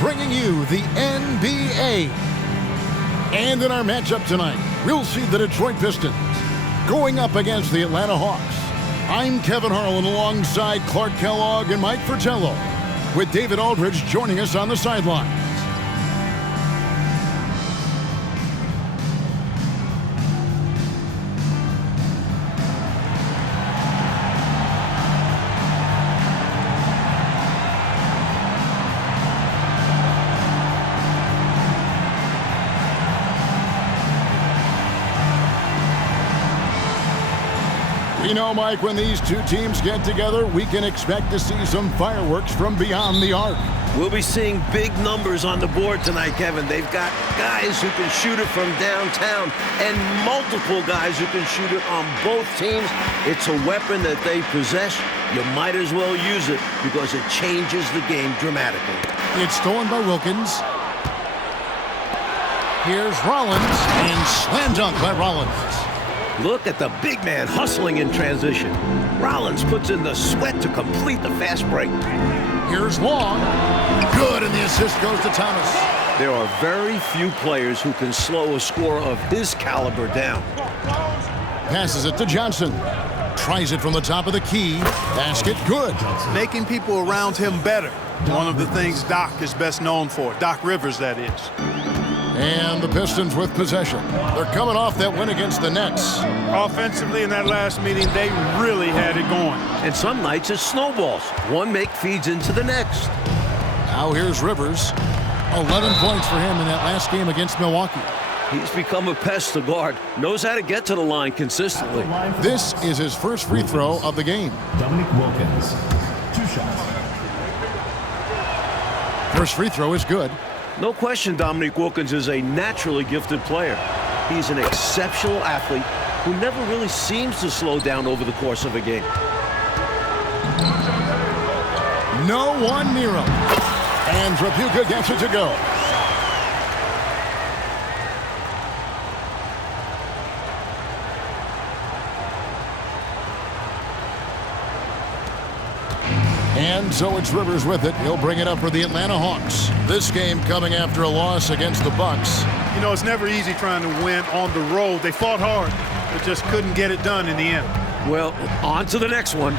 bringing you the NBA. And in our matchup tonight, we'll see the Detroit Pistons going up against the Atlanta Hawks. I'm Kevin Harlan alongside Clark Kellogg and Mike Fratello, with David Aldridge joining us on the sideline. You know, Mike, when these two teams get together, we can expect to see some fireworks from beyond the arc. We'll be seeing big numbers on the board tonight, Kevin. They've got guys who can shoot it from downtown and multiple guys who can shoot it on both teams. It's a weapon that they possess. You might as well use it because it changes the game dramatically. It's stolen by Wilkins. Here's Rollins, and slam dunk by Rollins. Look at the big man hustling in transition. Rollins puts in the sweat to complete the fast break. Here's Long. Good, and the assist goes to Thomas. There are very few players who can slow a scorer of his caliber down. Passes it to Johnson. Tries it from the top of the key. Basket good. Making people around him better. One of the things Doc is best known for. Doc Rivers, that is. And the Pistons with possession. They're coming off that win against the Nets. Offensively in that last meeting, they really had it going. And some nights it snowballs. One make feeds into the next. Now here's Rivers. 11 points for him in that last game against Milwaukee. He's become a pest to guard. Knows how to get to the line consistently. This is his first free throw of the game. Wilkins, 2 shots. First free throw is good. No question Dominique Wilkins is a naturally gifted player. He's an exceptional athlete who never really seems to slow down over the course of a game. No one near him. And Trapuka gets it to go. And so it's Rivers with it. He'll bring it up for the Atlanta Hawks. This game coming after a loss against the Bucks. You know, it's never easy trying to win on the road. They fought hard, but just couldn't get it done in the end. Well, on to the next one.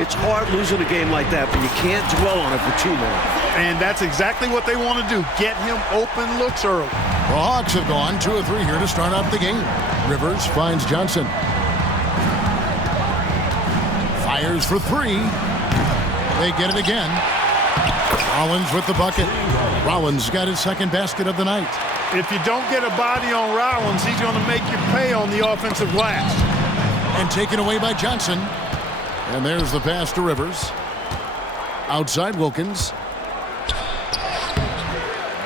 It's hard losing a game like that, but you can't dwell on it for too long. And that's exactly what they want to do. Get him open looks early. The Hawks have gone 2 of 3 here to start out the game. Rivers finds Johnson. Fires for 3. They get it again. Rollins with the bucket. Rollins got his second basket of the night. If you don't get a body on Rollins, he's going to make you pay on the offensive glass. And taken away by Johnson. And there's the pass to Rivers. Outside Wilkins.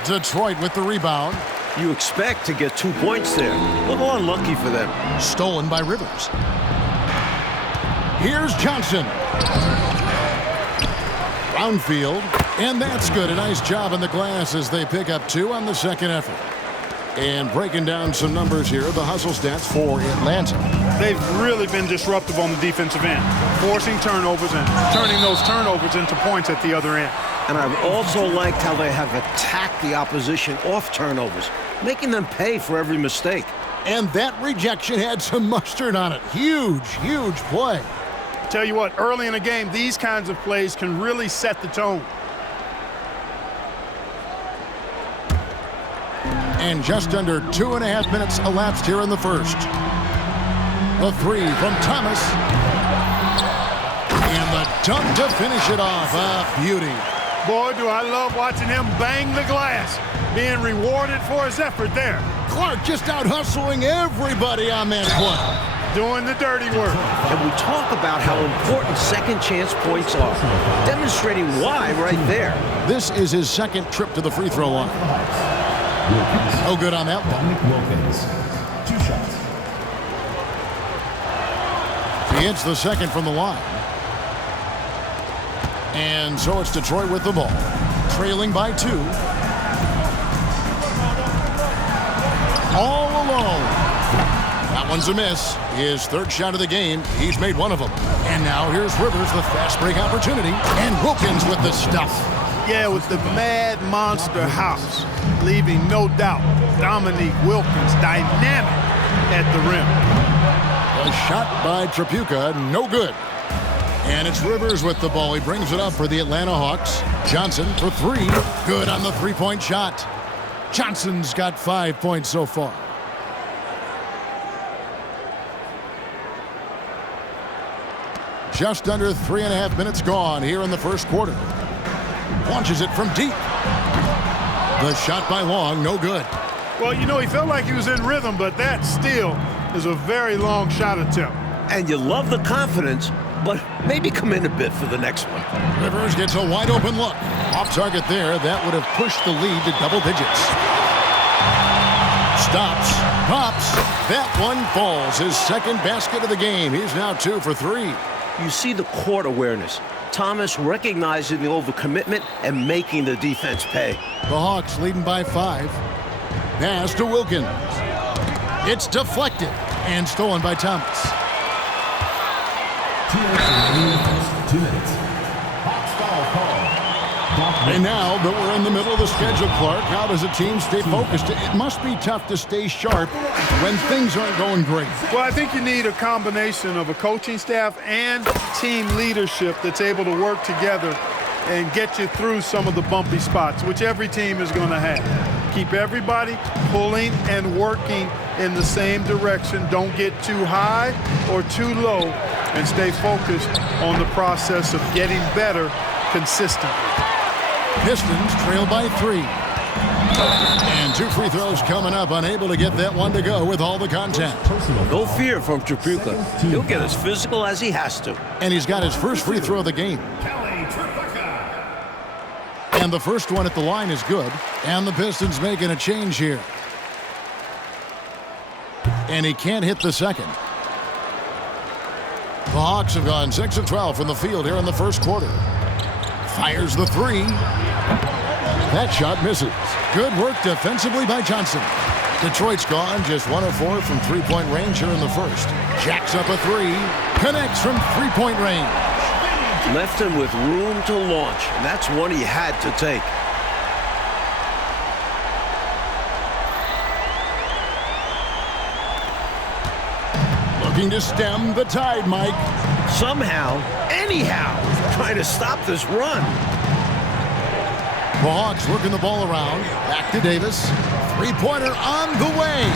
Detroit with the rebound. You expect to get 2 points there. A little unlucky for them. Stolen by Rivers. Here's Johnson. Brownfield, and that's good. A nice job on the glass as they pick up 2 on the second effort. And breaking down some numbers here, the hustle stats for Atlanta. They've really been disruptive on the defensive end, forcing turnovers and turning those turnovers into points at the other end. And I've also liked how they have attacked the opposition off turnovers, making them pay for every mistake. And that rejection had some mustard on it. Huge, huge play. Tell you what, early in a game, these kinds of plays can really set the tone. And just under 2.5 minutes elapsed here in the first. The 3 from Thomas. And the dunk to finish it off. A beauty. Boy, do I love watching him bang the glass. Being rewarded for his effort there. Clark just out hustling everybody on that play. Doing the dirty work. And we talk about how important second chance points are, demonstrating why right there. This is his second trip to the free throw line. No good on that one. Wilkins, 2 shots. He hits the second from the line. And so it's Detroit with the ball, trailing by 2. All alone. That one's a miss. His third shot of the game. He's made one of them. And now here's Rivers, the fast break opportunity. And Wilkins with the stuff. Yeah, with the Mad Monster house, leaving no doubt Dominique Wilkins dynamic at the rim. A shot by Tripucka, no good. And it's Rivers with the ball. He brings it up for the Atlanta Hawks. Johnson for three. Good on the three-point shot. Johnson's got 5 points so far. Just under 3.5 minutes gone here in the first quarter. Launches it from deep. The shot by Long, no good. Well, you know, he felt like he was in rhythm, but that still is a very long shot attempt. And you love the confidence, but maybe come in a bit for the next one. Rivers gets a wide open look. Off target there. That would have pushed the lead to double digits. Stops. Pops. That one falls. His second basket of the game. He's now 2 for 3. You see the court awareness. Thomas recognizing the overcommitment and making the defense pay. The Hawks leading by 5. Pass to Wilkins. It's deflected and stolen by Thomas. 2 minutes remaining. 2 minutes. Hawks foul call. And now that we're in the middle of the schedule, Clark, how does a team stay focused? It must be tough to stay sharp when things aren't going great. Well, I think you need a combination of a coaching staff and team leadership that's able to work together and get you through some of the bumpy spots, which every team is going to have. Keep everybody pulling and working in the same direction. Don't get too high or too low, and stay focused on the process of getting better consistently. Pistons trail by 3. And 2 free throws coming up, unable to get that one to go with all the contact. No fear from Tripucka. He'll get as physical as he has to. And he's got his first free throw of the game. And the first one at the line is good. And the Pistons making a change here. And he can't hit the second. The Hawks have gone 6 of 12 from the field here in the first quarter. Fires the 3. That shot misses. Good work defensively by Johnson. Detroit's gone just 1 of 4 from three-point range here in the first. Jacks up a 3. Connects from three-point range. Left him with room to launch, and that's one he had to take. Looking to stem the tide, Mike. Somehow, anyhow, trying to stop this run. The Hawks working the ball around. Back to Davis. Three-pointer on the way.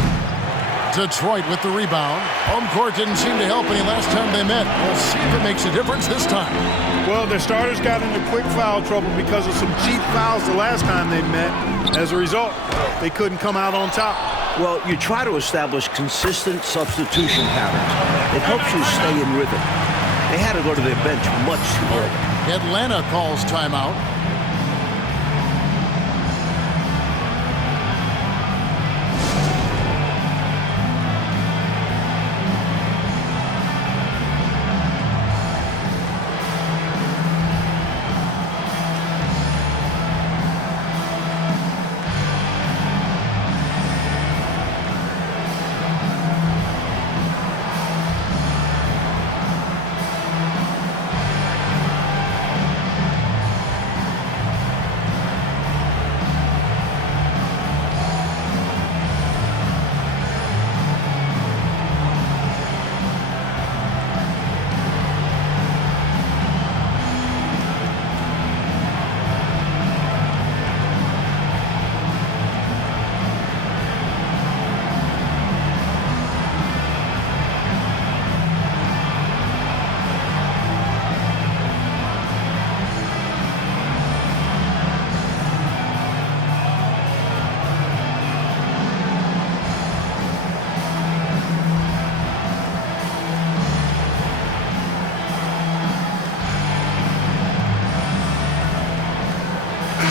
Detroit with the rebound. Home court didn't seem to help any last time they met. We'll see if it makes a difference this time. Well, their starters got into quick foul trouble because of some cheap fouls the last time they met. As a result, they couldn't come out on top. Well, you try to establish consistent substitution patterns. It helps you stay in rhythm. They had to go to their bench much too early. Atlanta calls timeout.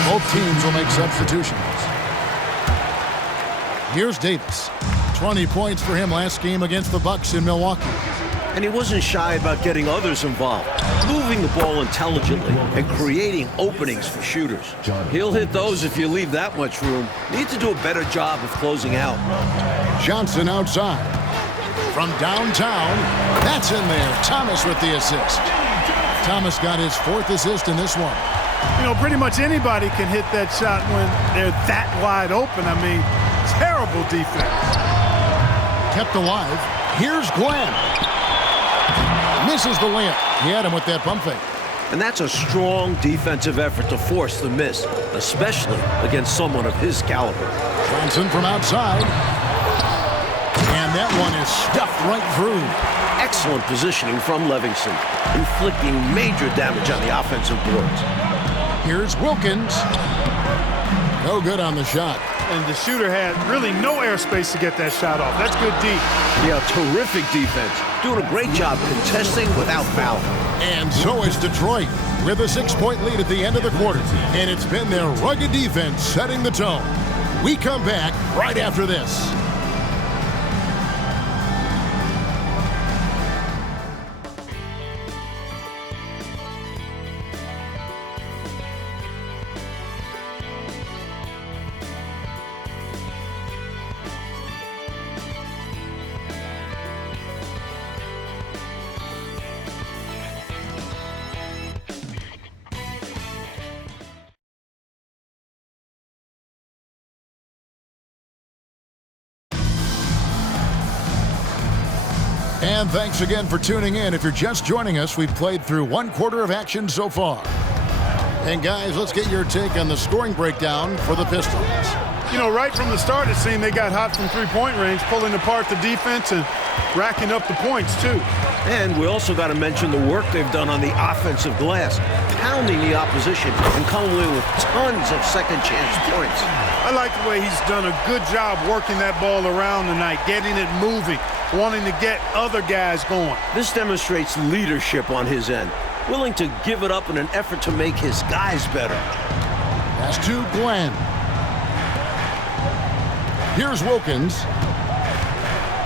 Both teams will make substitutions. Here's Davis. 20 points for him last game against the Bucks in Milwaukee. And he wasn't shy about getting others involved, moving the ball intelligently and creating openings for shooters. He'll hit those if you leave that much room. Need to do a better job of closing out. Johnson outside. From downtown, that's in there. Thomas with the assist. Thomas got his 4th assist in this one. You know, pretty much anybody can hit that shot when they're that wide open. I mean, terrible defense. Kept alive. Here's Glenn. Misses the layup. He had him with that bump fake. And that's a strong defensive effort to force the miss, especially against someone of his caliber. Johnson from outside. And that one is stuffed right through. Excellent positioning from Livingston, inflicting major damage on the offensive boards. Here's Wilkins. No good on the shot. And the shooter had really no airspace to get that shot off. That's good deep. Yeah, terrific defense. Doing a great job contesting without fouling. And so is Detroit with a 6-point lead at the end of the quarter. And it's been their rugged defense setting the tone. We come back right after this. And thanks again for tuning in. If you're just joining us, we've played through 1 quarter of action so far. And guys, let's get your take on the scoring breakdown for the Pistons. You know, right from the start, it seemed they got hot from three-point range, pulling apart the defense and racking up the points, too. And we also got to mention the work they've done on the offensive glass, pounding the opposition and coming away with tons of second-chance points. I like the way he's done a good job working that ball around tonight, getting it moving, wanting to get other guys going. This demonstrates leadership on his end, willing to give it up in an effort to make his guys better. Pass to Glenn. Here's Wilkins.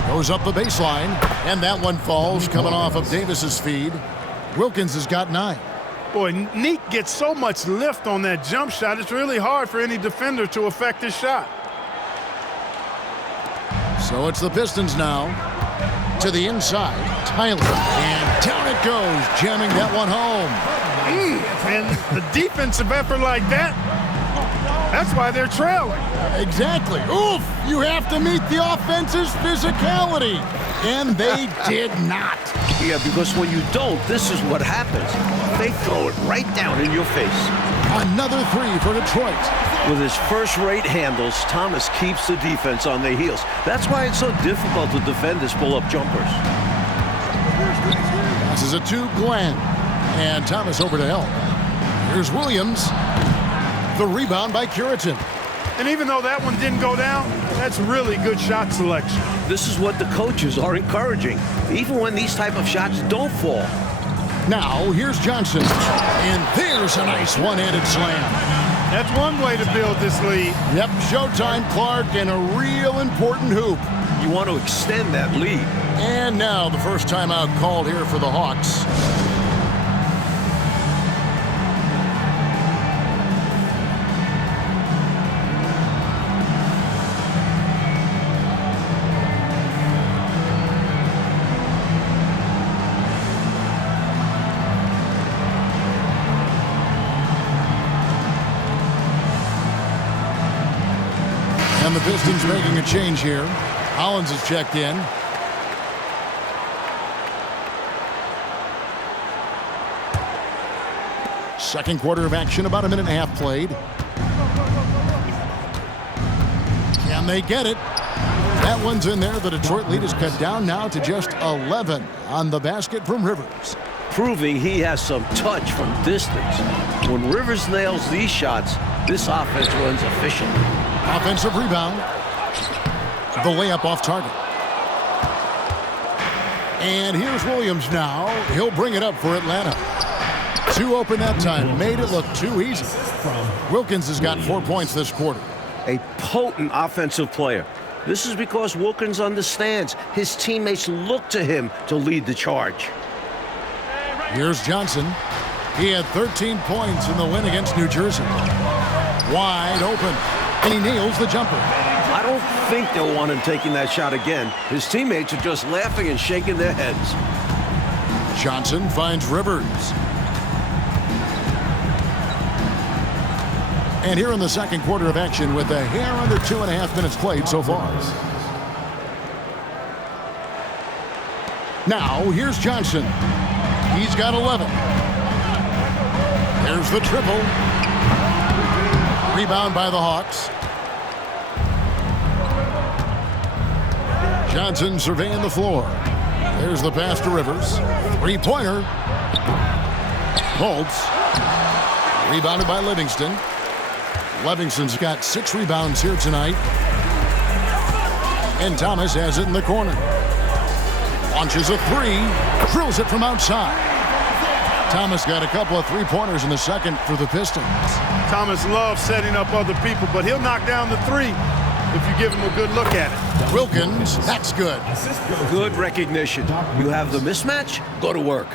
Goes up the baseline, and that one falls coming off of Davis's feed. Wilkins has got 9. Boy, Neek gets so much lift on that jump shot, it's really hard for any defender to affect his shot. So it's the Pistons now. To the inside, Tyler, and down it goes, jamming that one home. And the defensive effort like that, that's why they're trailing. Exactly. Oof! You have to meet the offense's physicality. And they did not. Yeah, because when you don't, this is what happens. They throw it right down in your face. Another 3 for Detroit. With his first-rate handles, Thomas keeps the defense on their heels. That's why it's so difficult to defend his pull-up jumpers. Passes it to Glenn. And Thomas over to help. Here's Williams. The rebound by Curitin. And even though that one didn't go down, that's really good shot selection. This is what the coaches are encouraging, even when these type of shots don't fall. Now, here's Johnson. And there's a nice one-handed slam. That's one way to build this lead. Yep, showtime, Clark, and a real important hoop. You want to extend that lead. And now the first timeout called here for the Hawks. And the Pistons making a change here. Hollins has checked in. Second quarter of action, about a minute and a half played. Can they get it? That one's in there. The Detroit lead is cut down now to just 11 on the basket from Rivers. Proving he has some touch from distance. When Rivers nails these shots, this offense runs efficiently. Offensive rebound. The layup off target. And here's Williams now. He'll bring it up for Atlanta. 2 open that time. Made it look too easy. Wilkins has got 4 points this quarter. A potent offensive player. This is because Wilkins understands his teammates look to him to lead the charge. Here's Johnson. He had 13 points in the win against New Jersey. Wide open. And he nails the jumper. I don't think they'll want him taking that shot again. His teammates are just laughing and shaking their heads. Johnson finds Rivers. And here in the second quarter of action with a hair under 2.5 minutes played so far. Now, here's Johnson. He's got 11. There's the triple. Rebound by the Hawks. Johnson surveying the floor. There's the pass to Rivers. Three-pointer. Holtz. Rebounded by Livingston. Livingston's got 6 rebounds here tonight. And Thomas has it in the corner. Launches a three. Drills it from outside. Thomas got a couple of three-pointers in the second for the Pistons. Thomas loves setting up other people, but he'll knock down the three if you give him a good look at it. Wilkins, that's good. Good recognition. You have the mismatch, go to work.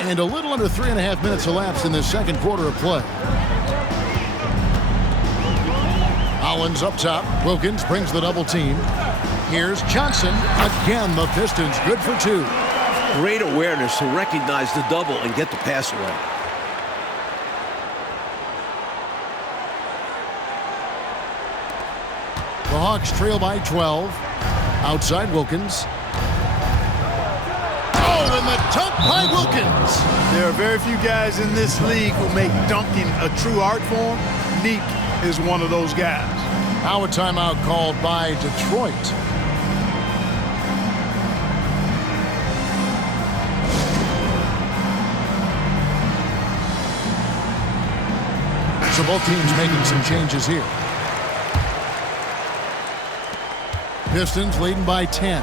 And a little under 3.5 minutes elapsed in this second quarter of play. Collins up top. Wilkins brings the double team. Here's Johnson. Again, the Pistons good for 2. Great awareness to recognize the double and get the pass away. The Hawks trail by 12. Outside Wilkins. Oh, and the dunk by Wilkins. There are very few guys in this league who make dunking a true art form. Neek is one of those guys. Now a timeout called by Detroit. So both teams making some changes here. Pistons leading by 10.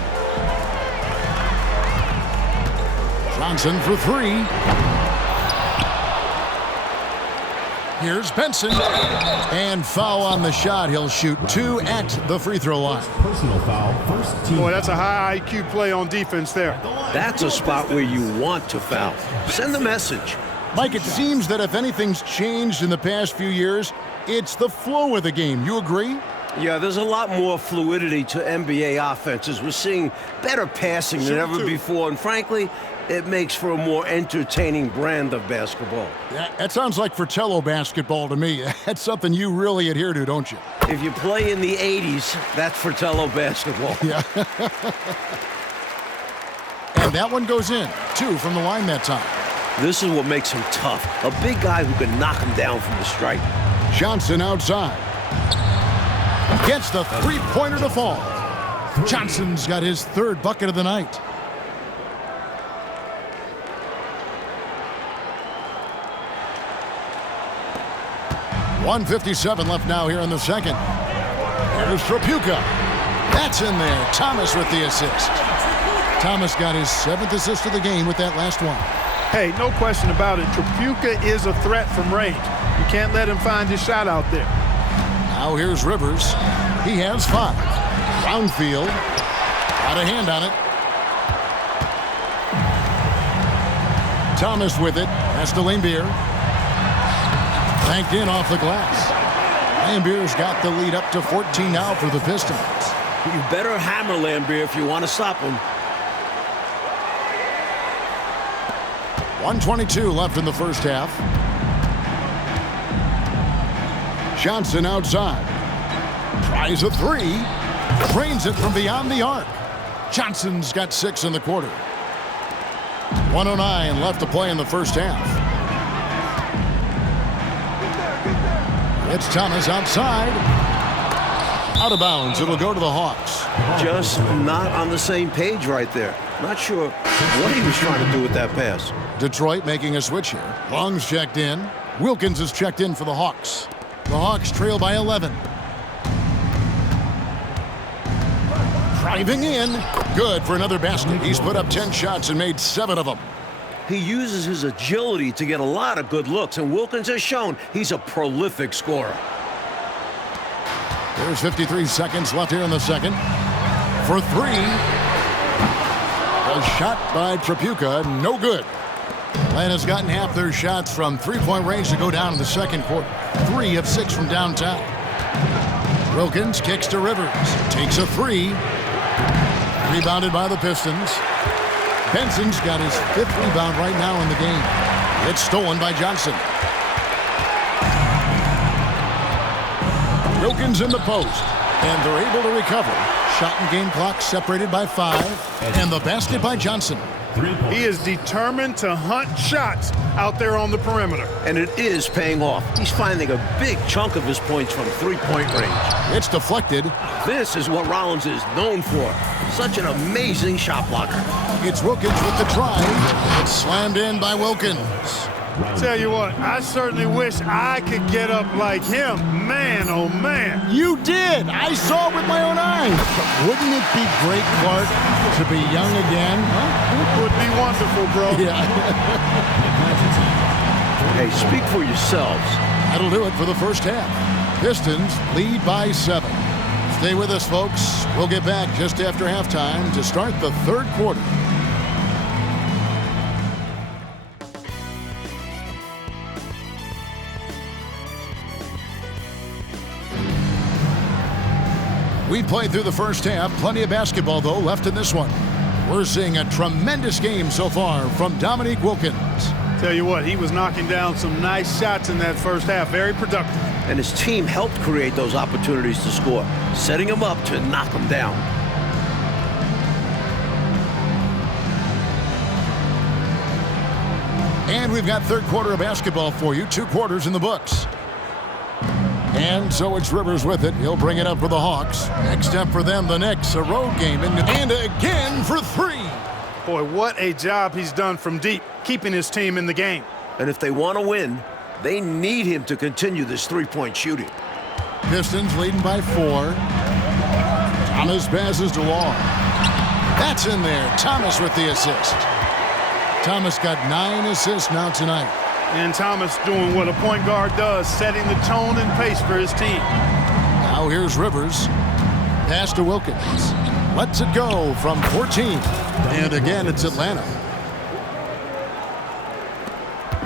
Johnson for 3. Here's Benson. And foul on the shot. He'll shoot 2 at the free throw line. Personal foul, first team. Boy, that's a high IQ play on defense there. That's a spot where you want to foul. Send the message. Mike, it seems that if anything's changed in the past few years, it's the flow of the game. You agree? Yeah, there's a lot more fluidity to NBA offenses. We're seeing better passing than ever before, and frankly, it makes for a more entertaining brand of basketball. That sounds like Fratello basketball to me. That's something you really adhere to, don't you? If you play in the 80s, that's Fratello basketball. Yeah. And that one goes in. 2 from the line that time. This is what makes him tough. A big guy who can knock him down from the stripe. Johnson outside. Gets the three-pointer to fall. Johnson's got his 3rd bucket of the night. .157 left now here in the second. Here's Trapuka. That's in there. Thomas with the assist. Thomas got his 7th assist of the game with that last one. Hey, no question about it. Trapuka is a threat from range. You can't let him find his shot out there. Now here's Rivers. He has 5. Brownfield. Got a hand on it. Thomas with it. That's to Laimbeer. Banked in off the glass. Laimbeer's got the lead up to 14 now for the Pistons. You better hammer Laimbeer if you want to stop him. 1:22 left in the first half. Johnson outside. Tries a 3. Drains it from beyond the arc. Johnson's got 6 in the quarter. 1:09 left to play in the first half. It's Thomas outside. Out of bounds. It'll go to the Hawks. Just not on the same page right there. Not sure what he was trying to do with that pass. Detroit making a switch here. Long's checked in. Wilkins is checked in for the Hawks. The Hawks trail by 11. Driving in. Good for another basket. He's put up 10 shots and made 7 of them. He uses his agility to get a lot of good looks, and Wilkins has shown he's a prolific scorer. There's 53 seconds left here in the second. For 3. A shot by Trapuka. No good. Atlanta's gotten half their shots from three-point range to go down in the second quarter. 3 of 6 from downtown. Wilkins kicks to Rivers. Takes a 3. Rebounded by the Pistons. Benson's got his 5th rebound right now in the game. It's stolen by Johnson. Wilkins in the post, and they're able to recover. Shot and game clock separated by 5, and the basket by Johnson. He is determined to hunt shots out there on the perimeter. And it is paying off. He's finding a big chunk of his points from three-point range. It's deflected. This is what Rollins is known for. Such an amazing shot blocker. It's Wilkins with the drive. It's slammed in by Wilkins. Tell you what, I certainly wish I could get up like him. Man, oh man. You did. I saw it with my own eyes. Wouldn't it be great, Clark, to be young again? Huh? Would be wonderful, bro. Yeah. Hey, speak for yourselves. That'll do it for the first half. Pistons lead by 7. Stay with us, folks. We'll get back just after halftime to start the 3rd quarter. We played through the first half. Plenty of basketball, though, left in this one. We're seeing a tremendous game so far from Dominique Wilkins. Tell you what, he was knocking down some nice shots in that first half. Very productive. And his team helped create those opportunities to score, setting him up to knock them down. And we've got 3rd quarter of basketball for you. 2 quarters in the books. And so it's Rivers with it. He'll bring it up for the Hawks. Next up for them, the Knicks, a road game. And again for 3. Boy, what a job he's done from deep, keeping his team in the game. And if they want to win, they need him to continue this three-point shooting. Pistons leading by 4. Thomas passes to Wall. That's in there. Thomas with the assist. Thomas got 9 assists now tonight. And Thomas doing what a point guard does, setting the tone and pace for his team. Now here's Rivers. Pass to Wilkins. Lets it go from 14. And again, it's Atlanta.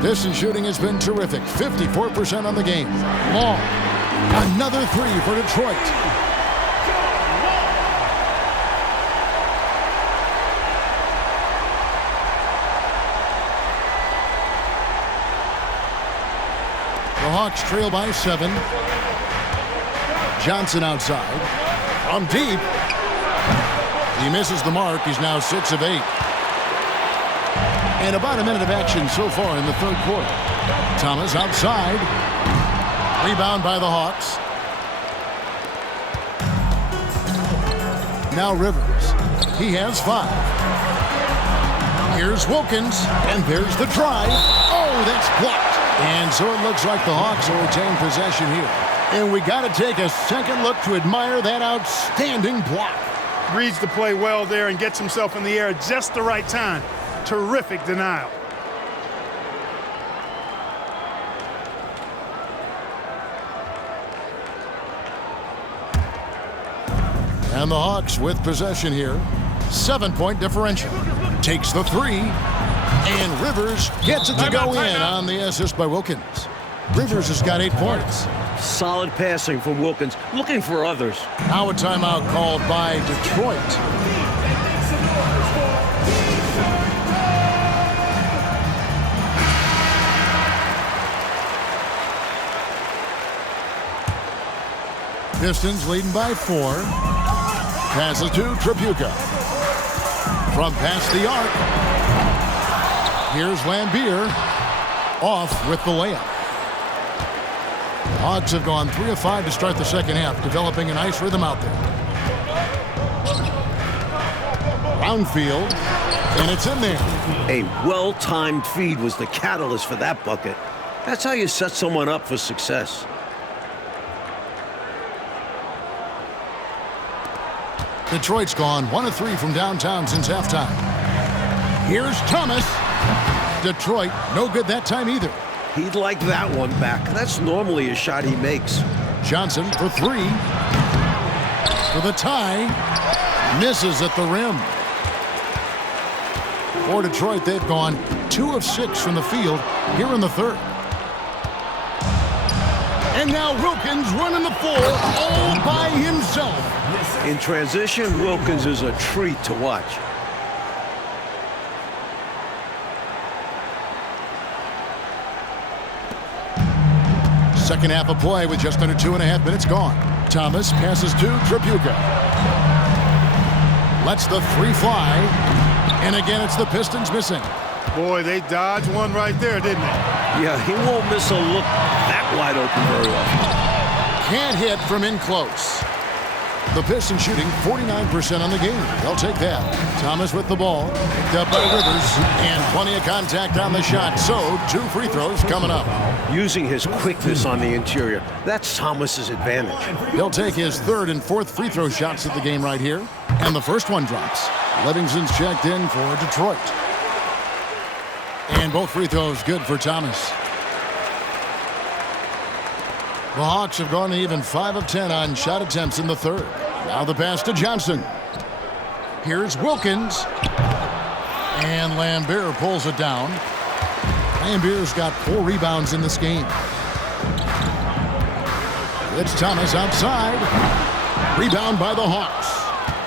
Pistons shooting has been terrific. 54% on the game. Long. Another 3 for Detroit. The Hawks trail by 7. Johnson outside. From deep. He misses the mark. He's now 6 of 8. And about a minute of action so far in the 3rd quarter. Thomas outside. Rebound by the Hawks. Now Rivers. He has 5. Here's Wilkins. And there's the drive. Oh, that's blocked. And so it looks like the Hawks will retain possession here. And we got to take a second look to admire that outstanding block. Reads the play well there and gets himself in the air at just the right time. Terrific denial. And the Hawks with possession here. 7-point differential. Takes the 3. And Rivers gets it to go in on the assist by Wilkins. Rivers has got 8 points. Solid passing from Wilkins, looking for others. Now a timeout called by Detroit. Pistons leading by 4. Passes to Tripucka. From past the arc. Here's Lambier. Off with the layup. Hawks have gone 3 of 5 to start the second half, developing a nice rhythm out there. Brownfield, and it's in there. A well-timed feed was the catalyst for that bucket. That's how you set someone up for success. Detroit's gone 1 of 3 from downtown since halftime. Here's Thomas. Detroit, no good that time either. He'd like that one back. That's normally a shot he makes. Johnson for 3. For the tie. Misses at the rim. For Detroit, they've gone 2 of 6 from the field here in the 3rd. And now Wilkins running the floor all by himself. In transition, Wilkins is a treat to watch. Second half of play with just under 2.5 minutes gone. Thomas passes to Tripucka. Lets the three fly. And again, it's the Pistons missing. Boy, they dodged one right there, didn't they? Yeah, he won't miss a look that wide open very often. Can't hit from in close. The Pistons shooting 49% on the game. They'll take that. Thomas with the ball. Picked up by Rivers. And plenty of contact on the shot. So, 2 free throws coming up. Using his quickness on the interior. That's Thomas's advantage. He'll take his 3rd and 4th free throw shots of the game right here. And the first one drops. Livingston's checked in for Detroit. And both free throws good for Thomas. The Hawks have gone even 5 of 10 on shot attempts in the 3rd. Now the pass to Johnson. Here's Wilkins. And Lambert pulls it down. Lambert's got 4 rebounds in this game. It's Thomas outside. Rebound by the Hawks.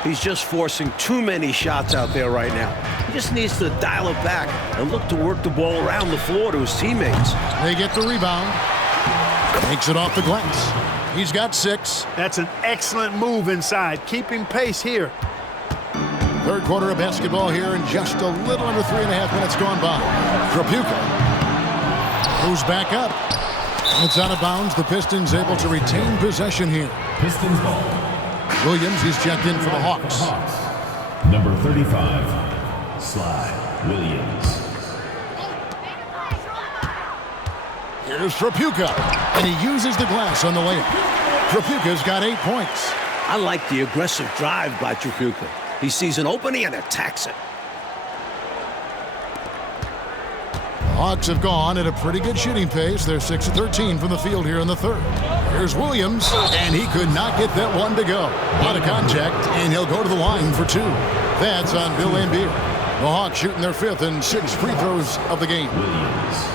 He's just forcing too many shots out there right now. He just needs to dial it back and look to work the ball around the floor to his teammates. They get the rebound. Makes it off the glass. He's got 6. That's an excellent move inside. Keeping pace here. 3rd quarter of basketball here and just a little under 3.5 minutes gone by. Tripucka moves back up. It's out of bounds. The Pistons able to retain possession here. Pistons ball. Williams, he's checked in for the Hawks. Number 35, Sly Williams. Here's Tripucka, and he uses the glass on the layup. Tripucka's got 8 points. I like the aggressive drive by Tripucka. He sees an opening and attacks it. The Hawks have gone at a pretty good shooting pace. They're 6 of 13 from the field here in the 3rd. Here's Williams, and he could not get that one to go. Out of contact, and he'll go to the line for 2. That's on Bill Laimbeer. The Hawks shooting their 5th and 6th free throws of the game. Williams.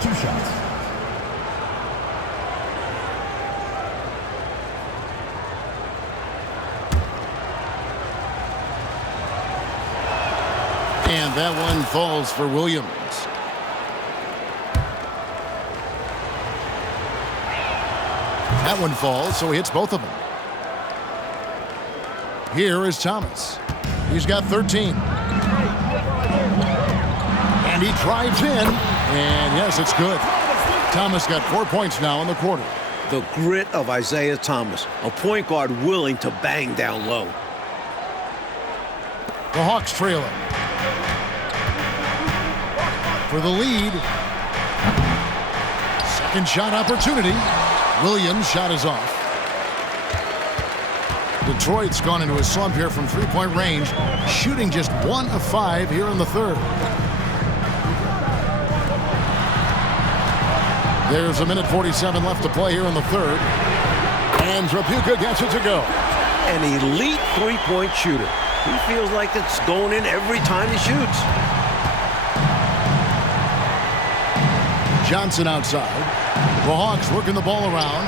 2 shots. And that one falls for Williams. That one falls, so he hits both of them. Here is Thomas. He's got 13. And he drives in. And yes, it's good. Thomas got 4 points now in the quarter. The grit of Isaiah Thomas, a point guard willing to bang down low. The Hawks trail it. For the lead. Second shot opportunity. Williams' shot is off. Detroit's gone into a slump here from 3-point range, shooting just 1 of 5 here in the 3rd. There's 1:47 left to play here in the 3rd. And Tripucka gets it to go. An elite 3-point shooter. He feels like it's going in every time he shoots. Johnson outside. The Hawks working the ball around,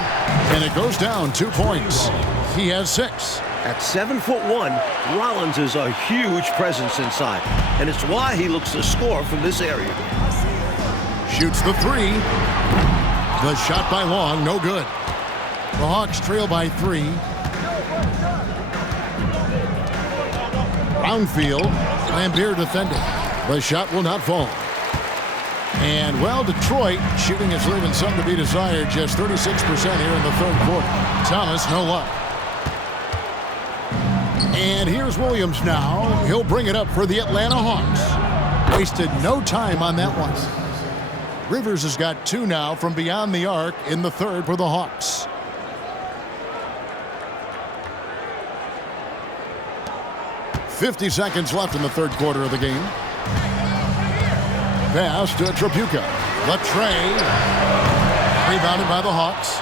and it goes down 2 points. He has 6. At 7'1", Rollins is a huge presence inside, and it's why he looks to score from this area. Shoots the 3. The shot by Long, no good. The Hawks trail by 3. Brownfield, Lambert defending. The shot will not fall. And, well, Detroit shooting is leaving some to be desired, just 36% here in the 3rd quarter. Thomas, no luck. And here's Williams now. He'll bring it up for the Atlanta Hawks. Wasted no time on that one. Rivers has got 2 now from beyond the arc in the 3rd for the Hawks. .50 seconds left in the 3rd quarter of the game. Pass to Tripucka. Latrey. Rebounded by the Hawks.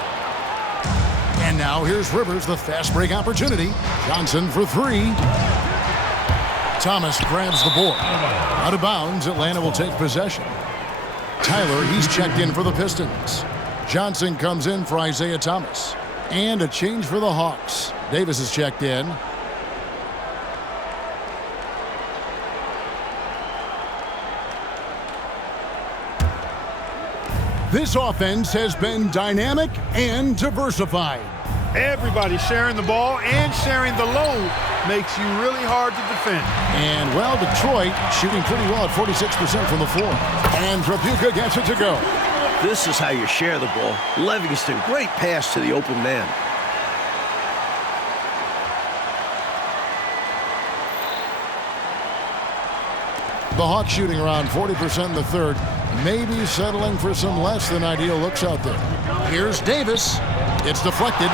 And now here's Rivers, the fast break opportunity. Johnson for 3. Thomas grabs the board. Out of bounds, Atlanta will take possession. Tyler, he's checked in for the Pistons. Johnson comes in for Isaiah Thomas. And a change for the Hawks. Davis is checked in. This offense has been dynamic and diversified. Everybody sharing the ball and sharing the load makes you really hard to defend. And, well, Detroit shooting pretty well at 46% from the floor. And Tripucka gets it to go. This is how you share the ball. Livingston, great pass to the open man. The Hawks shooting around 40% in the third. Maybe settling for some less than ideal looks out there. Here's Davis. It's deflected.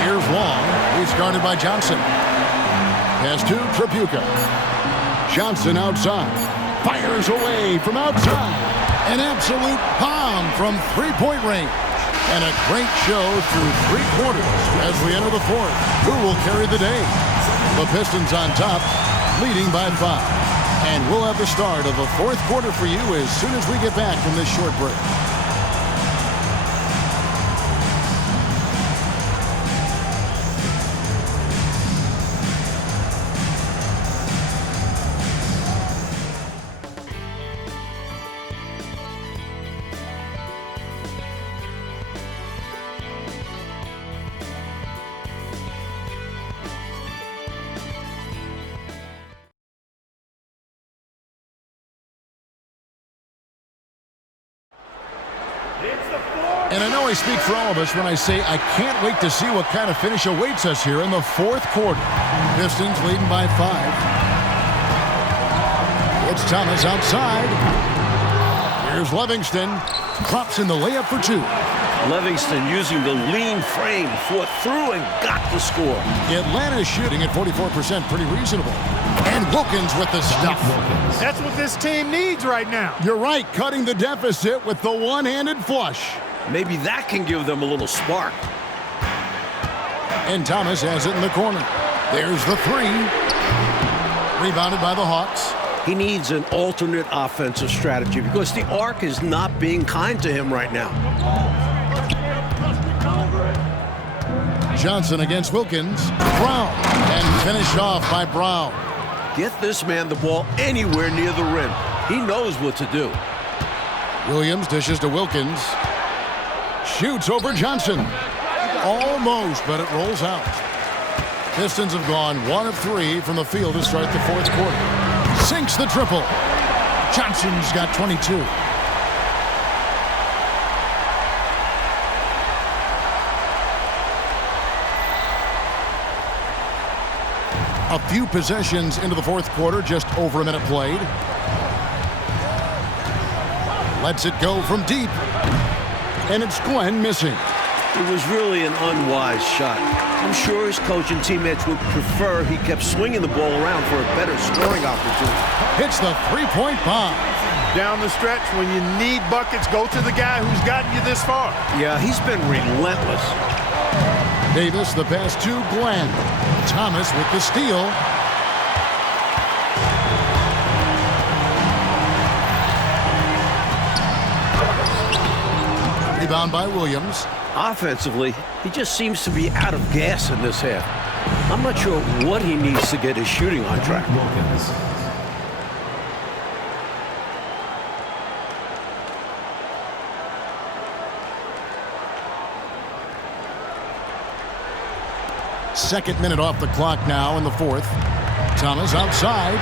Here's Long. He's guarded by Johnson. Pass to Tripucka. Johnson outside. Fires away from outside. An absolute bomb from three-point range. And a great show through three quarters as we enter the fourth. Who will carry the day? The Pistons on top, leading by 5. And we'll have the start of the fourth quarter for you as soon as we get back from this short break. And I know I speak for all of us when I say I can't wait to see what kind of finish awaits us here in the fourth quarter. Pistons leading by 5. It's Thomas outside. Here's Livingston. Drops in the layup for 2. Livingston using the lean frame, fought through and got the score. Atlanta's shooting at 44%, pretty reasonable. And Wilkins with the stuff. That's what this team needs right now. You're right, cutting the deficit with the one-handed flush. Maybe that can give them a little spark. And Thomas has it in the corner. There's the 3. Rebounded by the Hawks. He needs an alternate offensive strategy because the arc is not being kind to him right now. Johnson against Wilkins. Brown. And finished off by Brown. Get this man the ball anywhere near the rim. He knows what to do. Williams dishes to Wilkins. Shoots over Johnson. Almost, but it rolls out. Pistons have gone 1 of 3 from the field to start the fourth quarter. Sinks the triple. Johnson's got 22. A few possessions into the fourth quarter, just over a minute played. Lets it go from deep. And it's Glenn missing. It was really an unwise shot. I'm sure his coach and teammates would prefer he kept swinging the ball around for a better scoring opportunity. Hits the three-point bomb. Down the stretch, when you need buckets, go to the guy who's gotten you this far. Yeah, he's been relentless. Davis, the pass to Glenn. Thomas with the steal. Rebound by Williams. Offensively, he just seems to be out of gas in this half. I'm not sure what he needs to get his shooting on track. Wilkins. Second minute off the clock now in the fourth. Thomas outside.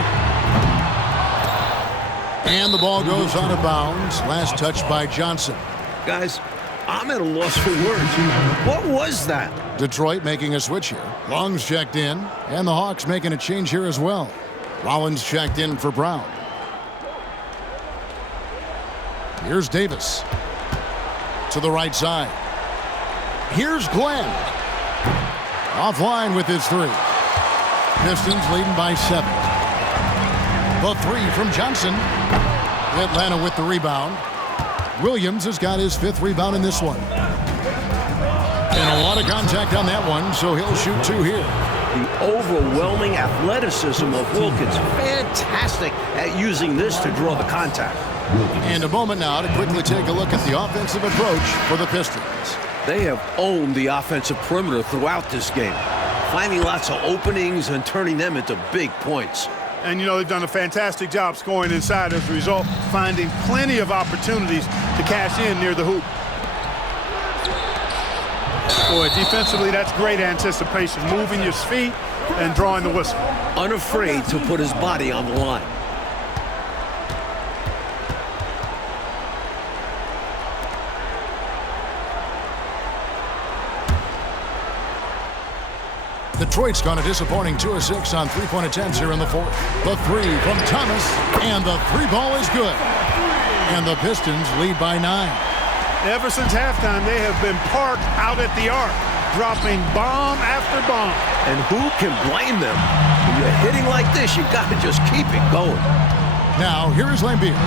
And the ball goes out of bounds. Last touch by Johnson. Guys, I'm at a loss for words. What was that? Detroit making a switch here. Long's checked in, and the Hawks making a change here as well. Rollins checked in for Brown. Here's Davis. To the right side. Here's Glenn. Offline with his 3. Pistons leading by 7. The 3 from Johnson. Atlanta with the rebound. Williams has got his 5th rebound in this one. And a lot of contact on that one, so he'll shoot 2 here. The overwhelming athleticism of Wilkins. Fantastic at using this to draw the contact. And a moment now to quickly take a look at the offensive approach for the Pistons. They have owned the offensive perimeter throughout this game, finding lots of openings and turning them into big points. And, you know, they've done a fantastic job scoring inside as a result, finding plenty of opportunities to cash in near the hoop. Boy, defensively, that's great anticipation, moving your feet and drawing the whistle. Unafraid to put his body on the line. Detroit's gone a disappointing 2 of 6 on three-point attempts here in the fourth. The three from Thomas, and the three ball is good. And the Pistons lead by 9. Ever since halftime, they have been parked out at the arc, dropping bomb after bomb. And who can blame them? When you're hitting like this, you got to just keep it going. Now, here's Lambeer.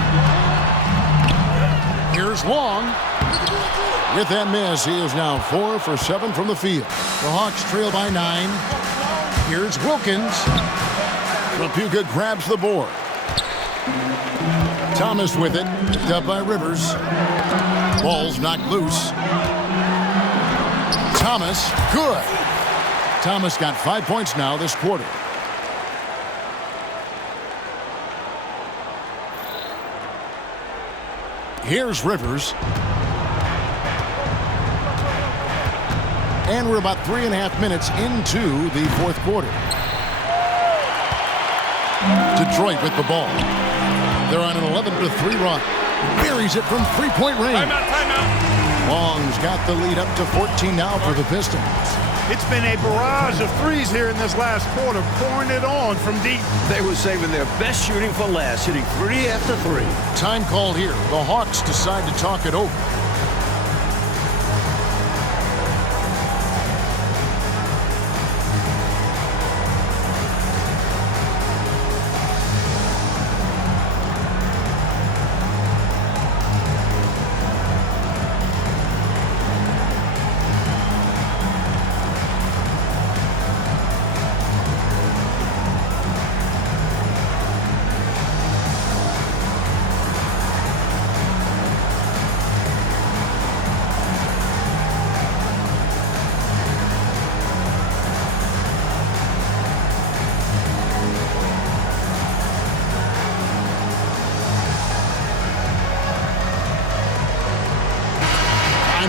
Here's Long. With that miss, he is now 4 for 7 from the field. The Hawks trail by 9. Here's Wilkins. Trapuka grabs the board. Thomas with it. Picked up by Rivers. Ball's knocked loose. Thomas, good. Thomas got 5 points now this quarter. Here's Rivers. And we're about 3.5 minutes into the fourth quarter. Detroit with the ball. They're on an 11-3 run. Buries it from three-point range. Timeout. Long's got the lead up to 14 now for the Pistons. It's been a barrage of threes here in this last quarter, pouring it on from deep. They were saving their best shooting for last, hitting 3 after 3. Time called here. The Hawks decide to talk it over.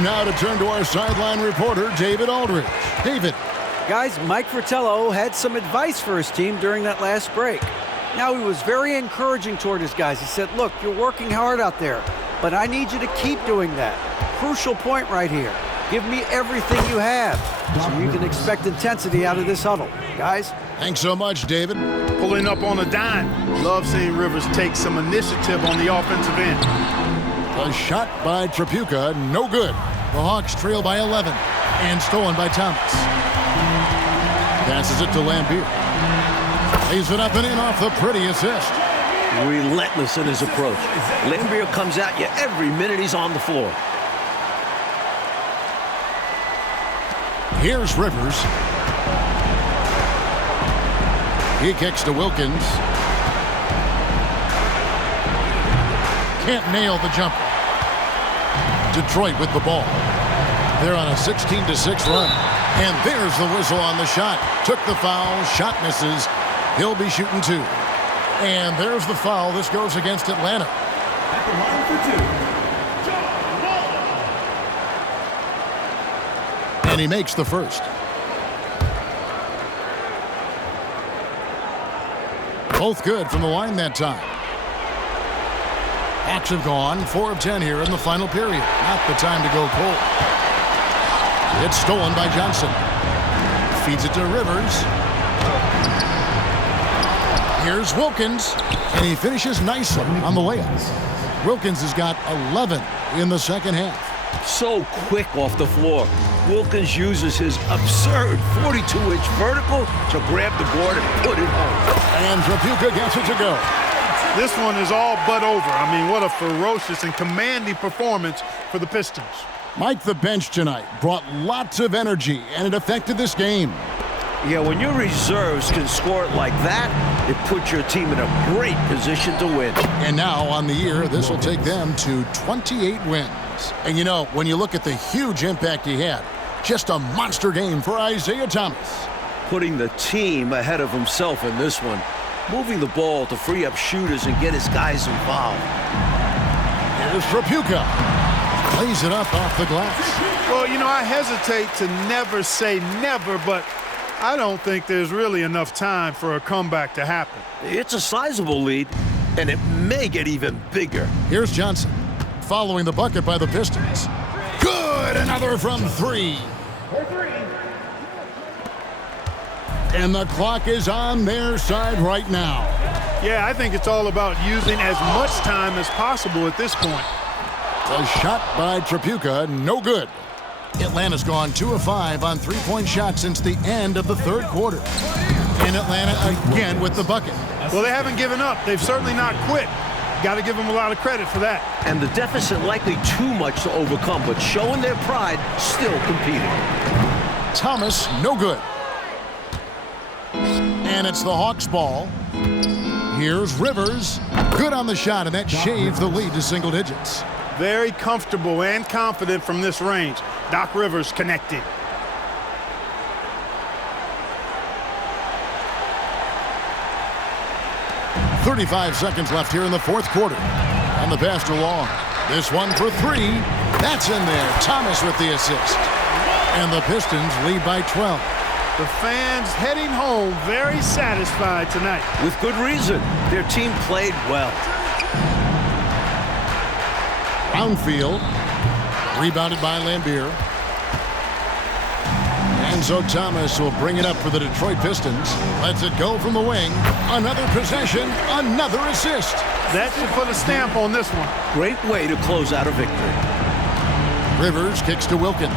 Now to turn to our sideline reporter, David Aldridge. David. Guys, Mike Fratello had some advice for his team during that last break. Now, he was very encouraging toward his guys. He said, look, you're working hard out there, but I need you to keep doing that. Crucial point right here. Give me everything you have so you can expect intensity out of this huddle. Guys? Thanks so much, David. Pulling up on a dime. Love seeing Rivers take some initiative on the offensive end. A shot by Trapuka, no good. The Hawks trail by 11 and stolen by Thomas. Passes it to Lambeer. Lays it up and in off the pretty assist. Relentless in his approach. Lambeer comes at you every minute he's on the floor. Here's Rivers. He kicks to Wilkins. Can't nail the jumper. Detroit with the ball. They're on a 16-6 run. And there's the whistle on the shot. Took the foul. Shot misses. He'll be shooting 2. And there's the foul. This goes against Atlanta. At the line for 2. And he makes the first. Both good from the line that time. Hawks have gone 4 of 10 here in the final period. Not the time to go cold. It's stolen by Johnson. Feeds it to Rivers. Here's Wilkins. And he finishes nicely on the layup. Wilkins has got 11 in the second half. So quick off the floor. Wilkins uses his absurd 42-inch vertical to grab the board and put it home. And Trapuka gets it to go. This one is all but over. I mean, what a ferocious and commanding performance for the Pistons. Mike, the bench tonight brought lots of energy, and it affected this game. Yeah, when your reserves can score it like that, it puts your team in a great position to win. And now, on the year, this will take them to 28 wins. And you know, when you look at the huge impact he had, just a monster game for Isaiah Thomas. Putting the team ahead of himself in this one. moving the ball to free up shooters and get his guys involved. Here's Trapuka. Plays it up off the glass. Well, you know, I hesitate to never say never, but I don't think there's really enough time for a comeback to happen. It's a sizable lead, and it may get even bigger. Here's Johnson, following the bucket by the Pistons. Good, another from three. And the clock is on their side right now. Yeah, I think it's all about using as much time as possible at this point. The shot by Trapuka, no good. Atlanta's gone 2 of 5 on three-point shots since the end of the third quarter. And Atlanta again with the bucket. Well, they haven't given up. They've certainly not quit. Got to give them a lot of credit for that. And the deficit likely too much to overcome, but showing their pride, still competing. Thomas, no good. And it's the Hawks' ball. Here's Rivers. Good on the shot, and that shaved the lead to single digits. Very comfortable and confident from this range. Doc Rivers connected. .35 seconds left here in the fourth quarter. And the pass to Long. This one for three. That's in there. Thomas with the assist. And the Pistons lead by 12. The fans heading home very satisfied tonight. With good reason. Their team played well. Brownfield. Rebounded by Lambeer. And so Thomas will bring it up for the Detroit Pistons. Lets it go from the wing. Another possession, another assist. That should put a stamp on this one. Great way to close out a victory. Rivers kicks to Wilkins.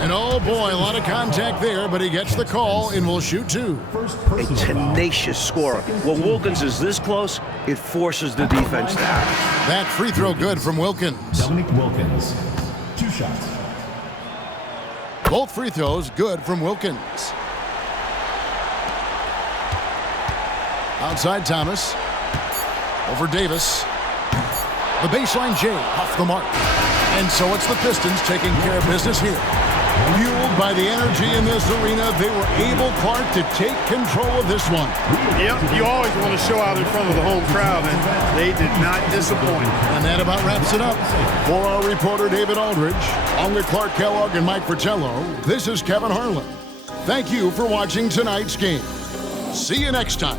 And oh boy, a lot of contact there, but he gets the call and will shoot two. A tenacious scorer. When Wilkins is this close, it forces the defense down. That free throw good from Wilkins. Dominic Wilkins, 2 shots. Both free throws good from Wilkins. Outside Thomas. Over Davis. The baseline J off the mark. And so it's the Pistons taking care of business here. Fueled by the energy in this arena, they were able, Clark, to take control of this one. Yep, you always want to show out in front of the home crowd, and they did not disappoint. And that about wraps it up. For our reporter, David Aldridge, along with Clark Kellogg and Mike Fratello, this is Kevin Harlan. Thank you for watching tonight's game. See you next time.